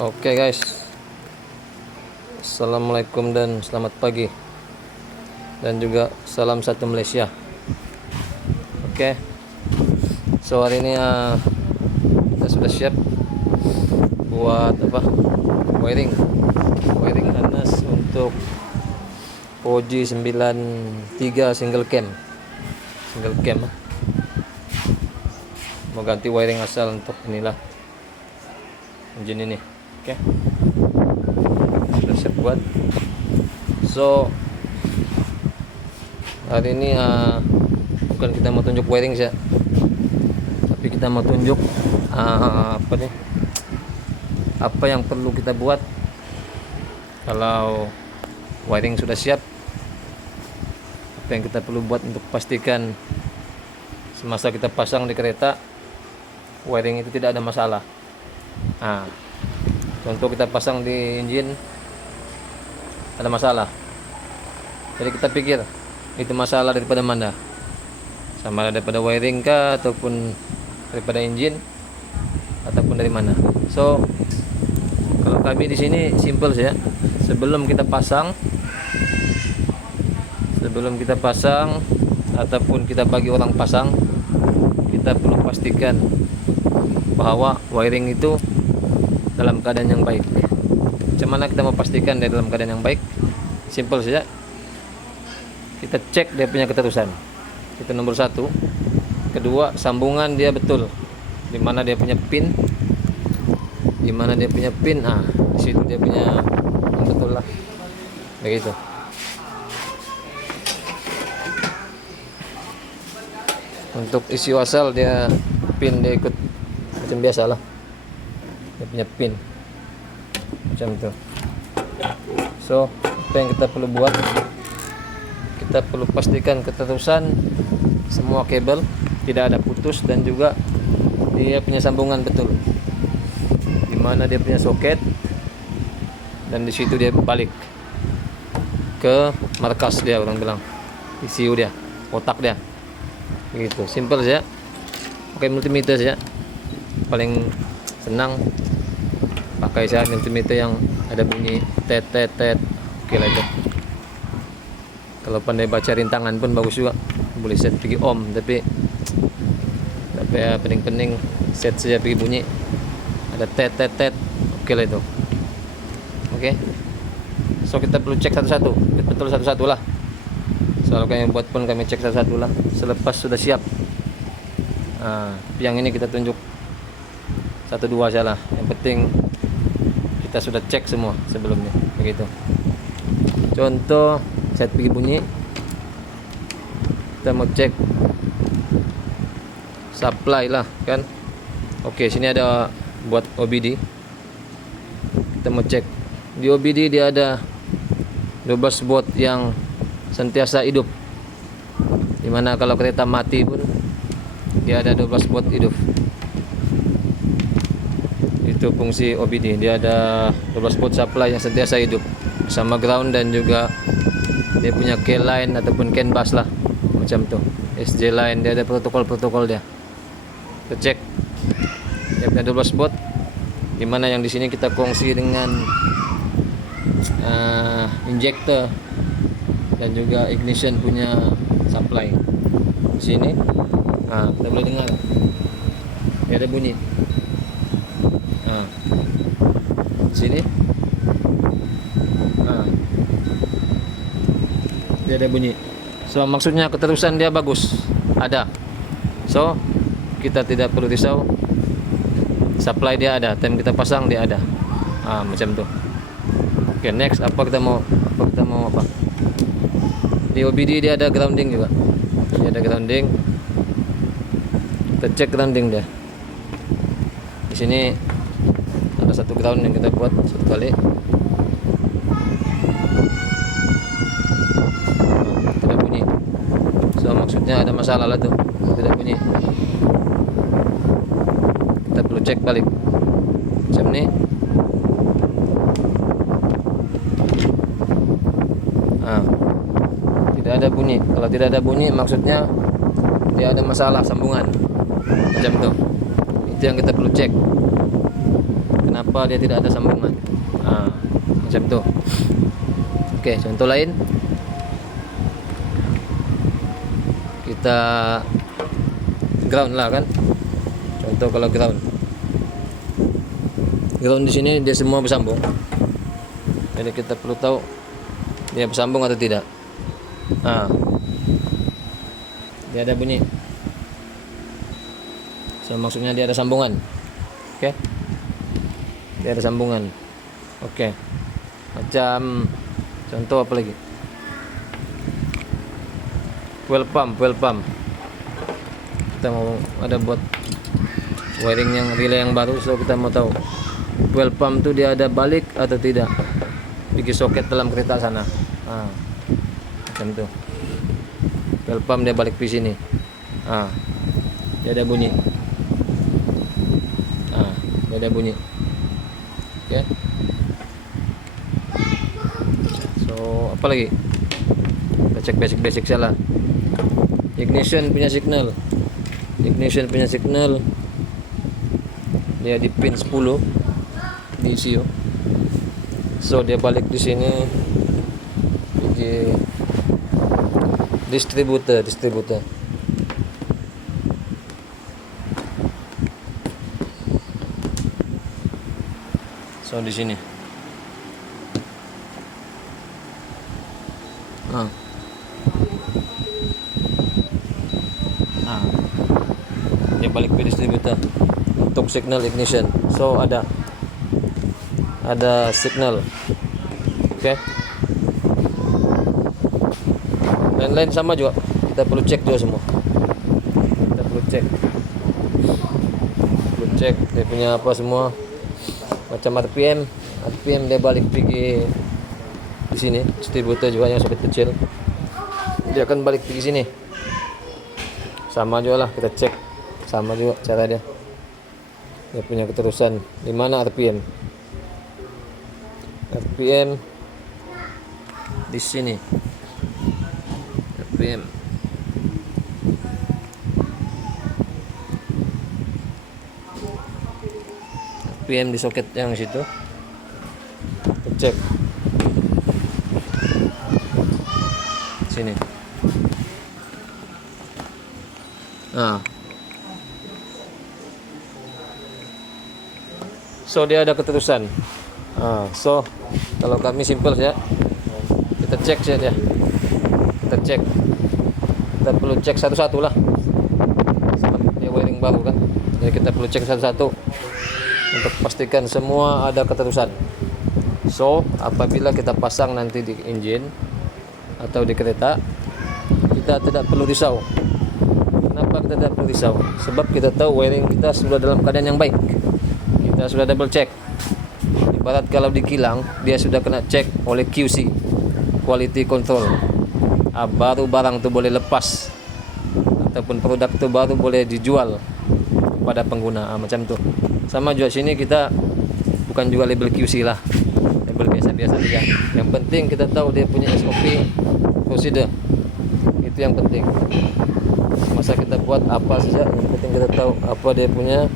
Oke guys, assalamualaikum dan selamat pagi, dan juga salam satu Malaysia. Oke, so hari ini kita sudah siap buat wiring harness untuk Fuji 93 single cam. Mau ganti wiring asal untuk inilah engine ini. Oke, sudah siap buat. So hari ini bukan kita mau tunjuk wiring ya, tapi kita mau tunjuk apa yang perlu kita buat kalau wiring sudah siap. Apa yang kita perlu buat untuk pastikan semasa kita pasang di kereta wiring itu tidak ada masalah. Contoh kita pasang di engine ada masalah, jadi kita pikir itu masalah daripada mana, sama daripada wiring kah, ataupun daripada engine, ataupun dari mana. So kalau kami di sini simple saja. Sebelum kita pasang ataupun kita bagi orang pasang, kita perlu pastikan bahwa wiring itu dalam keadaan yang baik. Macam mana kita mau pastikan dia dalam keadaan yang baik? Simple saja, kita cek dia punya keterusan, itu nomor satu. Kedua, sambungan dia betul, di mana dia punya pin, di situ dia punya yang betul lah, begitu. Untuk isi asal dia pin dia ikut macam biasa lah, dia punya pin macam itu. So apa yang kita perlu buat, kita perlu pastikan keterusan semua kabel tidak ada putus, dan juga dia punya sambungan betul, dimana dia punya soket, dan di situ dia balik ke markas dia, orang bilang ECU dia, otak dia, begitu. Simple saja, pakai multimeter saja, paling senang pakai saya multimeter yang ada bunyi tet. Oke lah itu. Kalau pandai baca rintangan pun bagus juga, boleh set pergi ohm, tapi ya pening set saja pergi bunyi ada tet. Oke lah itu. Oke, so kita perlu cek satu-satu, betul satu-satu lah. Soal kami buat pun kami cek satu-satu lah selepas sudah siap. Yang ini kita tunjuk 1-2 saja lah, yang penting kita sudah cek semua sebelumnya, begitu. Contoh set pergi bunyi, kita mau cek supply lah kan. Oke, sini ada buat OBD, kita mau cek di OBD dia ada 12 volt yang sentiasa hidup, dimana kalau kereta mati pun dia ada 12 volt hidup. Itu fungsi OBD, dia ada 12 volt supply yang sentiasa hidup, sama ground, dan juga dia punya K line ataupun CAN bus lah, macam tuh SJ line, dia ada protokol dia. Kita cek dia punya 12 volt, dimana yang di sini kita kongsi dengan injector dan juga ignition punya supply. Di sini kita boleh dengar dia ada bunyi. Di sini dia ada bunyi. So maksudnya keterusan dia bagus, ada. So kita tidak perlu risau, supply dia ada, time kita pasang dia ada. Macam tuh. Oke, next apa kita mau apa? Di OBD dia ada grounding juga. Dia ada grounding. Kita cek grounding dia. Di sini ada satu ground yang kita buat satu kali. Tidak bunyi. maksudnya ada masalah lah tuh, tidak bunyi. Kita perlu cek balik macam ini. Tidak ada bunyi. Kalau tidak ada bunyi maksudnya dia ada masalah sambungan macam tuh. Itu yang kita perlu cek, kenapa dia tidak ada sambungan. Macam tuh. Oke, contoh lain kita ground lah kan. Contoh kalau ground di sini dia semua bersambung, jadi kita perlu tahu dia bersambung atau tidak. Dia ada bunyi, so maksudnya dia ada sambungan. Oke, dia ada sambungan. Oke, macam contoh apa lagi? Fuel pump. Kita mau ada buat wiring yang relay yang baru, so kita mau tahu fuel pump tu dia ada balik atau tidak di soket dalam kereta sana. Macam tu. Fuel pump dia balik di sini. Dia ada bunyi. Dia ada bunyi. Oke. So apa lagi? Kita cek basic salah. Ignition punya signal dia di pin 10 di ECU. So dia balik di sini di distributor. So di sini. Dia balik ke distributor untuk signal ignition. So ada signal. Oke. Lain-lain sama juga. Kita perlu cek juga semua. Kita perlu cek dia punya apa semua. Macam RPM dia balik pergi di sini. Distributor juga yang soket kecil, dia akan balik pergi sini. Sama juga lah, kita cek sama juga cara dia punya keterusan di mana RPM di sini. RPM di soket yang situ, kita cek sini. So dia ada keterusan. So kalau kami simple saja, kita cek saja. Kita perlu cek satu-satu lah, sebab dia wiring baru kan. Jadi kita perlu cek satu-satu untuk pastikan semua ada keterusan. So apabila kita pasang nanti di engine atau di kereta, kita tidak perlu risau. Kenapa kita tidak perlu risau? Sebab kita tahu wiring kita sudah dalam keadaan yang baik. Kita sudah double check. Ibarat kalau di kilang, dia sudah kena cek oleh QC, quality control. Baru barang itu boleh lepas, ataupun produk itu baru boleh dijual kepada pengguna. Macam tu. Sama juga sini, kita bukan juga label QC lah, label biasa-biasa saja. Yang penting kita tahu dia punya SOP, prosedur. Itu yang penting. Masa kita buat apa saja, yang penting kita tahu apa dia punya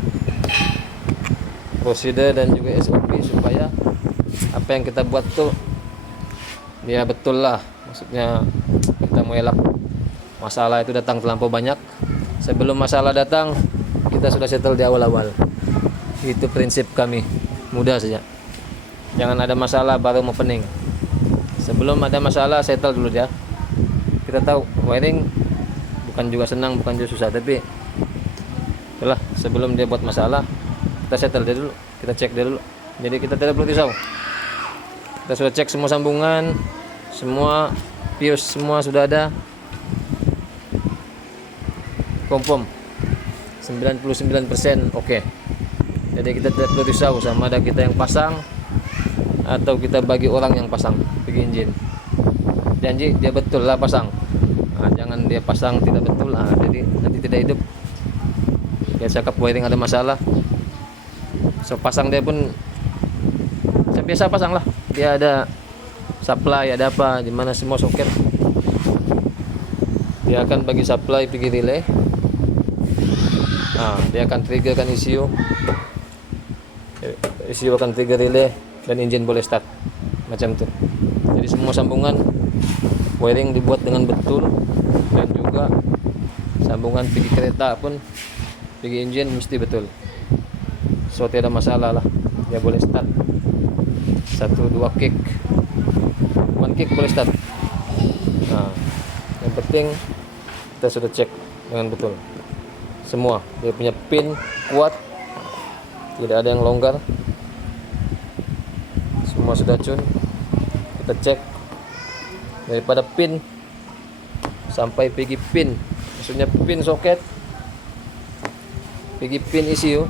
prosedur dan juga SOP, supaya apa yang kita buat tuh dia betul lah. Maksudnya kita mau elak masalah itu datang terlampau banyak. Sebelum masalah datang, kita sudah settle di awal-awal. Itu prinsip kami, mudah saja. Jangan ada masalah baru mau pening. Sebelum ada masalah, settle dulu ya. Kita tahu wiring bukan juga senang, bukan juga susah, tapi itulah, sebelum dia buat masalah, kita settle dia dulu, kita cek dia dulu. Jadi kita tidak perlu risau. Kita sudah cek semua sambungan, semua fuse, semua sudah ada. Confirm 99% oke. Jadi kita tidak perlu risau sama ada kita yang pasang atau kita bagi orang yang pasang pergi engine. Janji dia betul lah pasang. Jangan dia pasang tidak betul, jadi nanti tidak hidup. Ya cakap wiring ada masalah, so pasang dia pun saya biasa pasang lah, dia ada supply, ada apa di mana semua soket, dia akan bagi supply pergi relay. Dia akan triggerkan ECU akan trigger relay dan engine boleh start macam tu. Jadi semua sambungan wiring dibuat dengan betul, dan juga sambungan pergi kereta pun pergi engine mesti betul, so tidak ada masalah lah, dia boleh start 1-2 kick, 1 kick boleh start. Yang penting kita sudah cek dengan betul semua, dia punya pin kuat, tidak ada yang longgar, semua sudah tune. Kita cek daripada pin sampai pergi pin, maksudnya pin soket pergi pin ECU,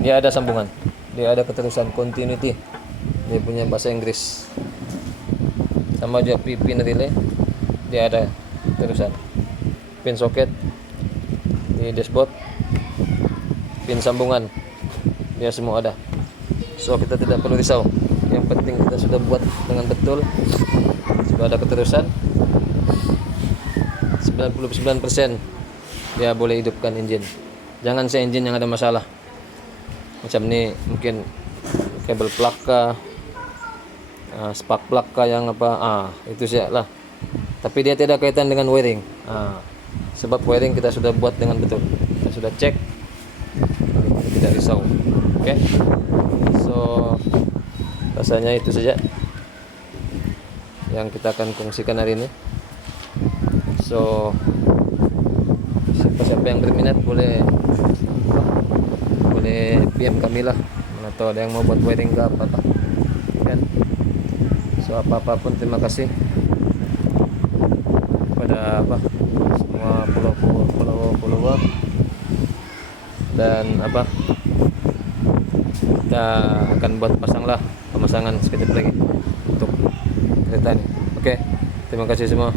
dia ada sambungan, dia ada keterusan, continuity, dia punya bahasa Inggris. Sama juga pin relay, dia ada keterusan. Pin soket di dashboard, pin sambungan, dia semua ada. So kita tidak perlu risau, yang penting kita sudah buat dengan betul, sudah ada keterusan 99%, dia boleh hidupkan engine. Jangan engine yang ada masalah macam ni, mungkin kabel plug kah, spark plug kah, yang apa, itu saja lah, tapi dia tidak kaitan dengan wiring. Sebab wiring kita sudah buat dengan betul, kita sudah cek, tidak risau. Oke. So rasanya itu saja yang kita akan kongsikan hari ini. So siapa yang berminat boleh PM kami lah, atau ada yang mau buat wiring ke apa kan. So apapun terima kasih pada semua follower dan kita akan buat pemasangan sekejap lagi untuk kereta ini. Oke, terima kasih semua.